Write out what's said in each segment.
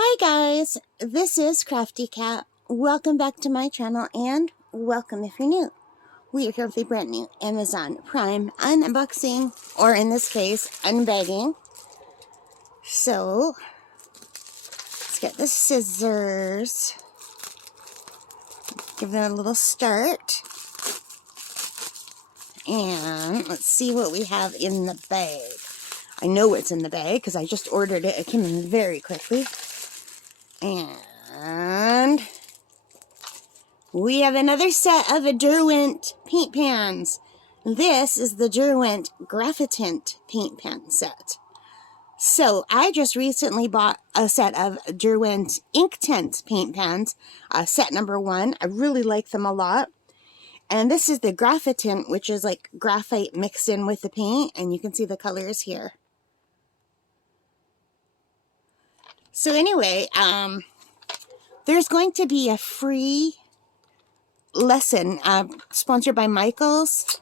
Hi guys, this is Crafty Cat. Welcome back to my channel and welcome if you're new. We are here with a brand new Amazon Prime unboxing, or in this case, unbagging. So, let's get the scissors. Give them a little start. And let's see what we have in the bag. I know what's in the bag because I just ordered it. It came in very quickly. And we have another set of Derwent paint pans. This is the Derwent Graphitint paint pan set. So I just recently bought a set of Derwent Inktent paint pans, set number 1. I really like them a lot. And this is the Graphitint, which is like graphite mixed in with the paint, and you can see the colors here. So anyway, there's going to be a free lesson sponsored by Michaels,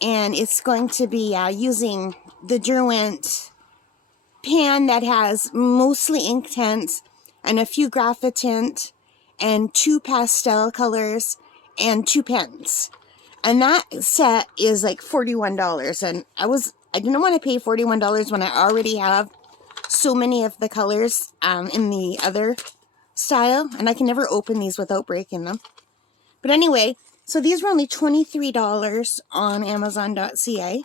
and it's going to be using the Derwent pan that has mostly Inktints and a few Graphitint and 2 pastel colors and 2 pens. And that set is like $41, and I didn't want to pay $41 when I already have so many of the colors in the other style, and I can never open these without breaking them. But anyway, so these were only $23 on Amazon.ca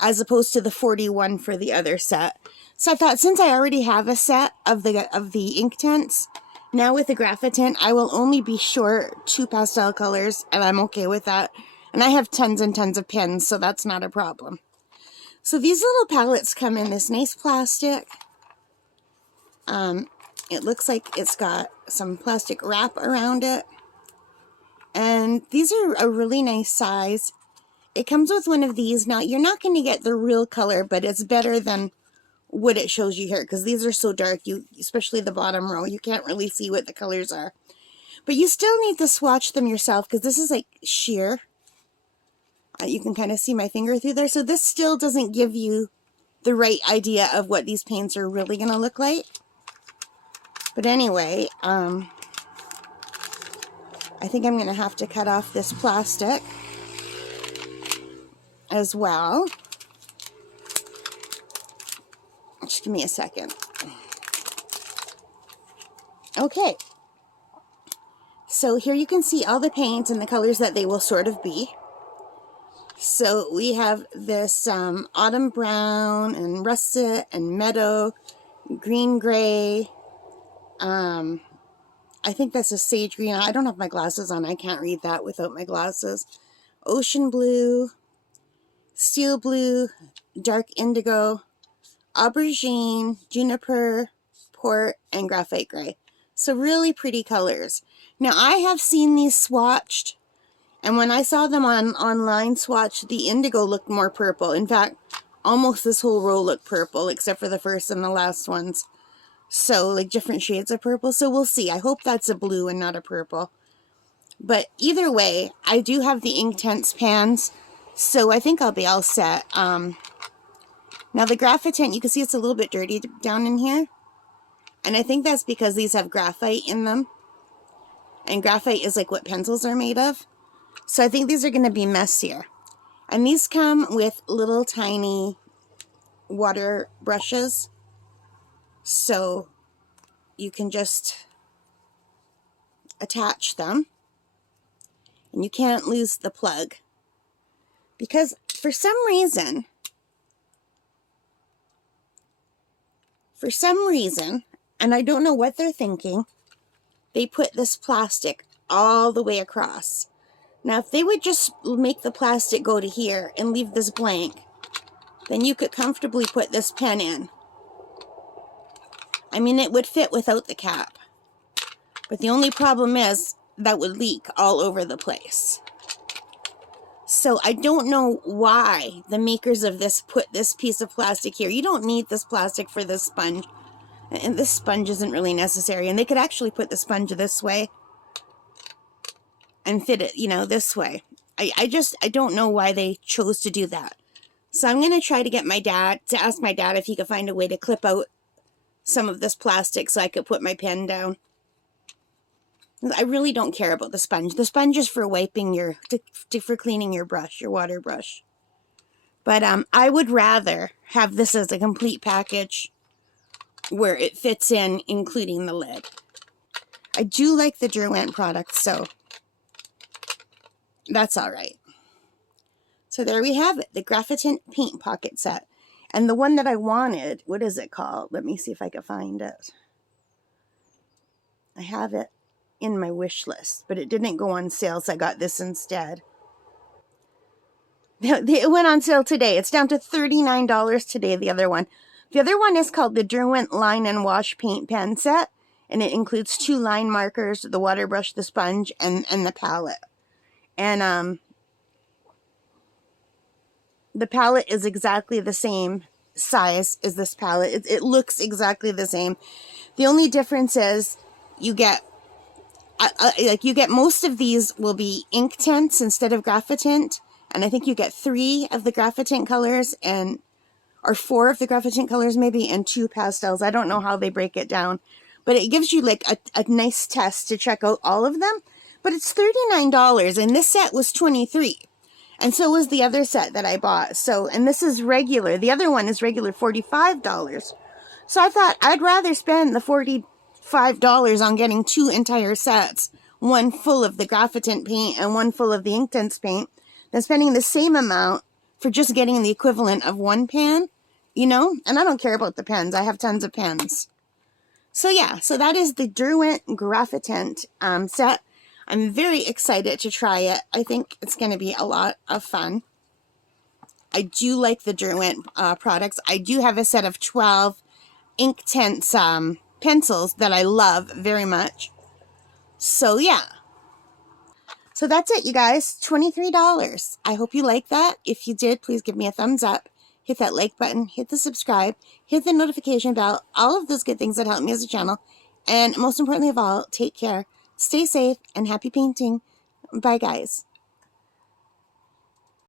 as opposed to the $41 for the other set. So I thought, since I already have a set of the Inktints, now with the Graphitint, I will only be short 2 pastel colors, and I'm okay with that. And I have tons and tons of pens, so that's not a problem. So these little palettes come in this nice plastic. It looks like it's got some plastic wrap around it. And these are a really nice size. It comes with one of these. Now, you're not going to get the real color, but it's better than what it shows you here, because these are so dark, especially the bottom row, you can't really see what the colors are. But you still need to swatch them yourself, because this is like sheer. You can kind of see my finger through there. So this still doesn't give you the right idea of what these paints are really going to look like. But anyway, I think I'm going to have to cut off this plastic as well. Just give me a second. Okay. So here you can see all the paints and the colors that they will sort of be. So we have this autumn brown and russet and meadow, green gray. I think that's a sage green. I don't have my glasses on. I can't read that without my glasses. Ocean blue, steel blue, dark indigo, aubergine, juniper, port, and graphite gray. So really pretty colors. Now I have seen these swatched, and when I saw them online swatched, the indigo looked more purple. In fact, almost this whole row looked purple, except for the first and the last ones. So, like different shades of purple. So we'll see. I hope that's a blue and not a purple. But either way, I do have the Inktints pans, so I think I'll be all set. Now the Graphitint, you can see it's a little bit dirty down in here. And I think that's because these have graphite in them. And graphite is like what pencils are made of. So I think these are going to be messier. And these come with little tiny water brushes. So you can just attach them. And you can't lose the plug. Because for some reason, and I don't know what they're thinking, they put this plastic all the way across. Now, if they would just make the plastic go to here and leave this blank, then you could comfortably put this pen in. I mean, it would fit without the cap. But the only problem is that would leak all over the place. So I don't know why the makers of this put this piece of plastic here. You don't need this plastic for this sponge. And this sponge isn't really necessary. And they could actually put the sponge this way and fit it, this way. I don't know why they chose to do that. So I'm going to try to get ask my dad if he could find a way to clip out some of this plastic so I could put my pen down. I really don't care about the sponge. The sponge is for wiping your, for cleaning your brush, your water brush. But I would rather have this as a complete package where it fits in, including the lid. I do like the Derwent products, so that's all right. So there we have it, the Graphitint paint pocket set. And the one that I wanted, what is it called? Let me see if I can find it. I have it in my wish list, but it didn't go on sale, so I got this instead. It went on sale today. It's down to $39 today, the other one. The other one is called the Derwent Line and Wash Paint Pen Set, and it includes 2 line markers, the water brush, the sponge, and the palette. And the palette is exactly the same size as this palette. It looks exactly the same. The only difference is you get most of these will be ink tints instead of Graphitint, and I think you get 3 of the Graphitint colors or 4 of the Graphitint colors maybe, and 2 pastels. I don't know how they break it down, but it gives you like a nice test to check out all of them. But it's $39, and this set was $23, and so was the other set that I bought. So, and this is regular. The other one is regular $45. So I thought I'd rather spend the $45 on getting 2 entire sets, one full of the Graphitint paint and one full of the ink tints paint, than spending the same amount for just getting the equivalent of 1 pan, you know? And I don't care about the pens. I have tons of pens. So yeah, so that is the Derwent Graphitint set. I'm very excited to try it. I think it's going to be a lot of fun. I do like the Derwent products. I do have a set of 12 ink tints pencils that I love very much. So yeah. So that's it, you guys. $23. I hope you like that. If you did, please give me a thumbs up. Hit that like button. Hit the subscribe. Hit the notification bell. All of those good things that help me as a channel. And most importantly of all, take care. Stay safe and happy painting. Bye, guys.